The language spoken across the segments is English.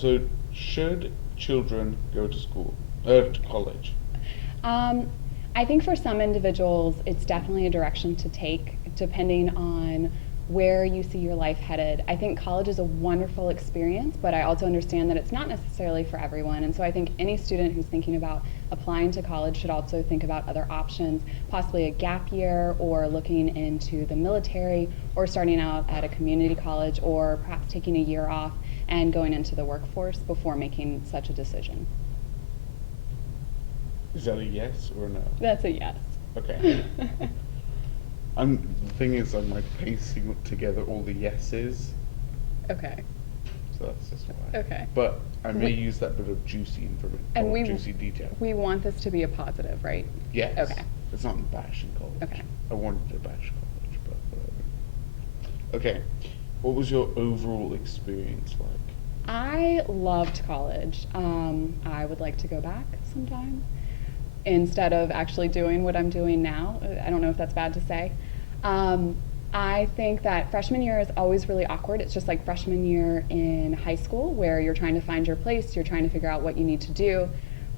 So, should children go to school, to college? Um, I think for some individuals, it's definitely a direction to take depending on where you see your life headed. I think college is a wonderful experience, but I also understand that it's not necessarily for everyone. And so I think any student who's thinking about applying to college should also think about other options, possibly a gap year or looking into the military or starting out at a community college or perhaps taking a year off and going into the workforce before making such a decision. Is that a yes or a no? That's a yes. Okay. The thing is, I'm like pacing together all the yeses, Okay. so that's just why. Okay. But I may We- use that bit of juicy information And or we juicy detail. we want this to be a positive, right? Yes. Okay. It's not bashing college. Okay. I wanted to bash college, but whatever. Okay. What was your overall experience like? I loved college. I would like to go back sometime instead of actually doing what I'm doing now. I don't know if that's bad to say. Um, I think that freshman year is always really awkward. It's just like freshman year in high school where you're trying to find your place, you're trying to figure out what you need to do.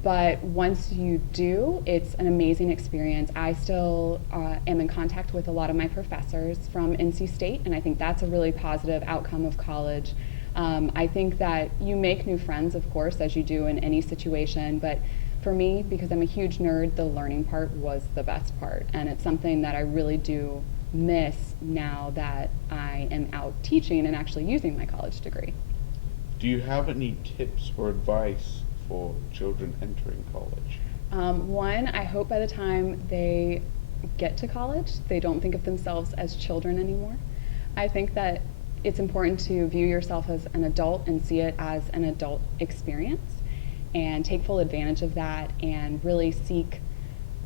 But once you do, it's an amazing experience. I still am in contact with a lot of my professors from NC State, and I think that's a really positive outcome of college. I think that you make new friends, of course, as you do in any situation, but for me, because I'm a huge nerd, the learning part was the best part. And it's something that I really do miss now that I am out teaching and actually using my college degree. Do you have any tips or advice for children entering college? One, I hope by the time they get to college, they don't think of themselves as children anymore. I think that it's important to view yourself as an adult and see it as an adult experience and take full advantage of that and really seek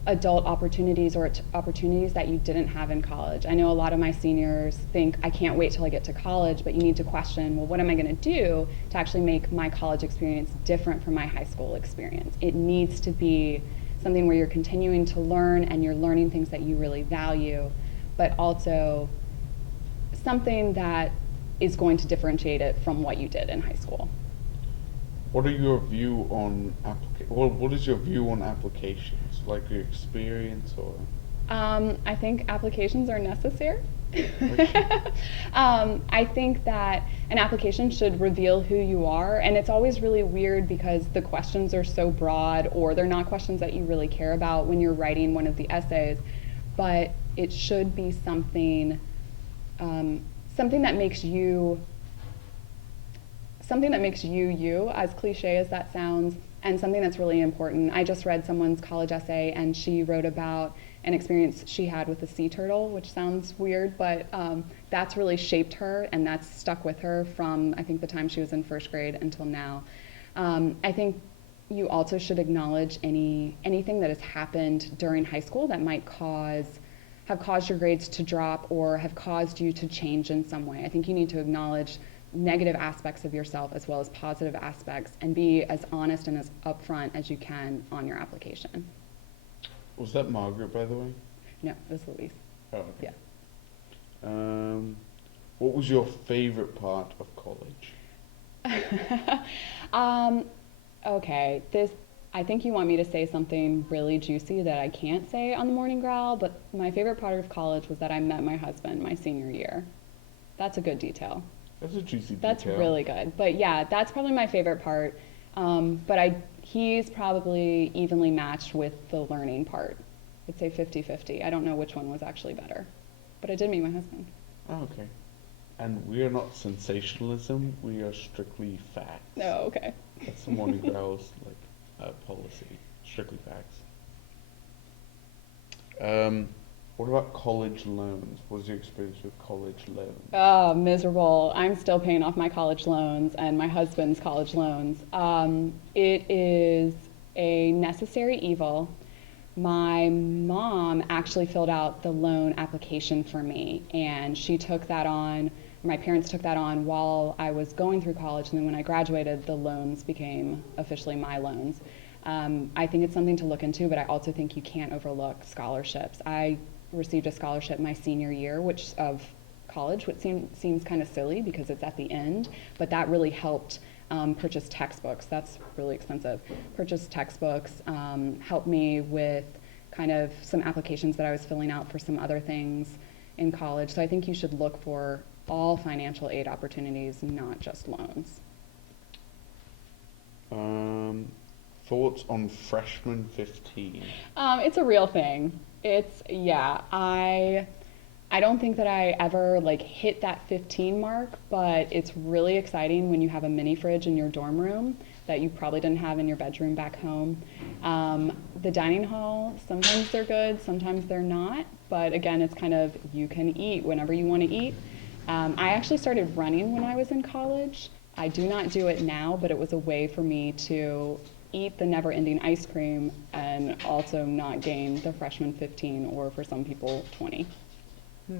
adult opportunities or opportunities that you didn't have in college. I know a lot of my seniors think, I can't wait till I get to college, but you need to question, well, what am I going to do to actually make my college experience different from my high school experience? It needs to be something where you're continuing to learn and you're learning things that you really value, but also something that is going to differentiate it from what you did in high school. What are your view on what is your view on applications? Like your experience or? I think applications are necessary. Okay. I think that an application should reveal who you are, and it's always really weird because the questions are so broad, or they're not questions that you really care about when you're writing one of the essays. But it should be something that makes you you, as cliche as that sounds, and something that's really important. I just read someone's college essay, and she wrote about an experience she had with a sea turtle, which sounds weird, but that's really shaped her, and that's stuck with her from, I think, the time she was in first grade until now. I think you also should acknowledge anything that has happened during high school that might have caused your grades to drop or have caused you to change in some way. I think you need to acknowledge negative aspects of yourself as well as positive aspects and be as honest and as upfront as you can on your application. Was that Margaret, by the way? No, it was Louise. Oh, okay. Yeah. What was your favorite part of college? Okay, I think you want me to say something really juicy that I can't say on the Morning Growl, but my favorite part of college was that I met my husband my senior year. That's a good detail. That's a juicy That's detail. really good. But yeah, that's probably my favorite part. But he's probably evenly matched with the learning part. I'd say 50-50. I don't know which one was actually better. But I did meet my husband. Oh, okay. And we are not sensationalism. We are strictly facts. Oh, okay. That's the Morning Growl's policy. Strictly facts. What about college loans? What was your experience with college loans? Oh, miserable. I'm still paying off my college loans and my husband's college loans. It is a necessary evil. My mom actually filled out the loan application for me, and she took that on. My parents took that on while I was going through college, and then when I graduated, the loans became officially my loans. I think it's something to look into, but I also think you can't overlook scholarships. I received a scholarship my senior year, of college, which seems kind of silly because it's at the end, but that really helped purchase textbooks. That's really expensive. Purchase textbooks, help me with kind of some applications that I was filling out for some other things in college. So I think you should look for all financial aid opportunities, not just loans. Um, Thoughts on freshman 15? It's a real thing. Yeah, I don't think that I ever like hit that 15 mark, but it's really exciting when you have a mini fridge in your dorm room that you probably didn't have in your bedroom back home. The dining hall, sometimes they're good, sometimes they're not, but again, it's kind of you can eat whenever you want to eat. I actually started running when I was in college. I do not do it now, but it was a way for me to eat the never ending ice cream and also not gain the freshman 15 or for some people 20. Hmm.